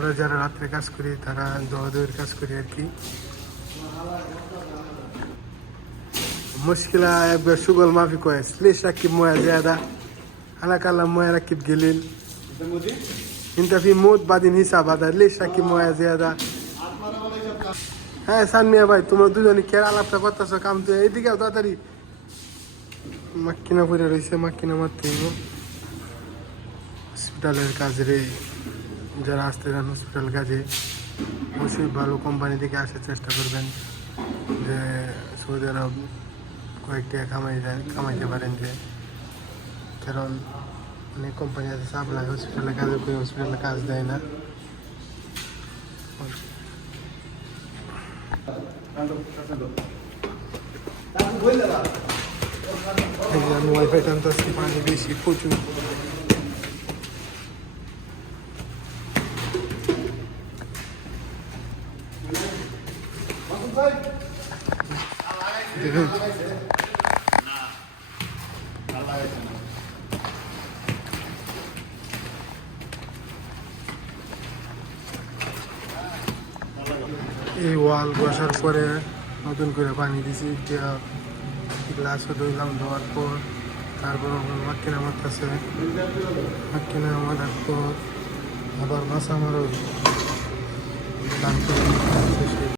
আমরা যারা রাত্রে কাজ করি তারা দৌড়াদৌড়ির কাজ করি আর কি। مشكلة يبقى شغل ما في كويس. ليش ركب مويه زيادة؟ أنا كلم مويه ركب قليل. أنت في موت بعدين حساب هذا ليش ركب مويه زيادة؟ হ্যাঁ সানমিয়া ভাই তোমরা দুজনে কেয়ার আলাপটা করতেছো কাম তো এইদিকে তাড়াতাড়ি মাক্কিনা পরে রয়েছে মাক্কিনা মারতে হসপিটালের কাজ রে যারা আসতে চান হসপিটাল কাজে অবশ্যই ভালো কোম্পানি থেকে আসার চেষ্টা করবেন যে সৌদি আরব কয়েকটা কামাইতে পারেন যে কারণ অনেক কোম্পানি আছে চাপ লাগে হসপিটালে কাজে করে হসপিটালে কাজ দেয় না। আমি ওয়াইফাই টানতেছি পানি বেশি প্রচুর। এই ওয়াল বসার পরে নতুন করে পানি দিছি গ্লাসও ধুইলাম ধোয়ার পর তারপর মাক্কিনা মারতেছে মাক্কিনা মারার পর আবার মাছ আমারও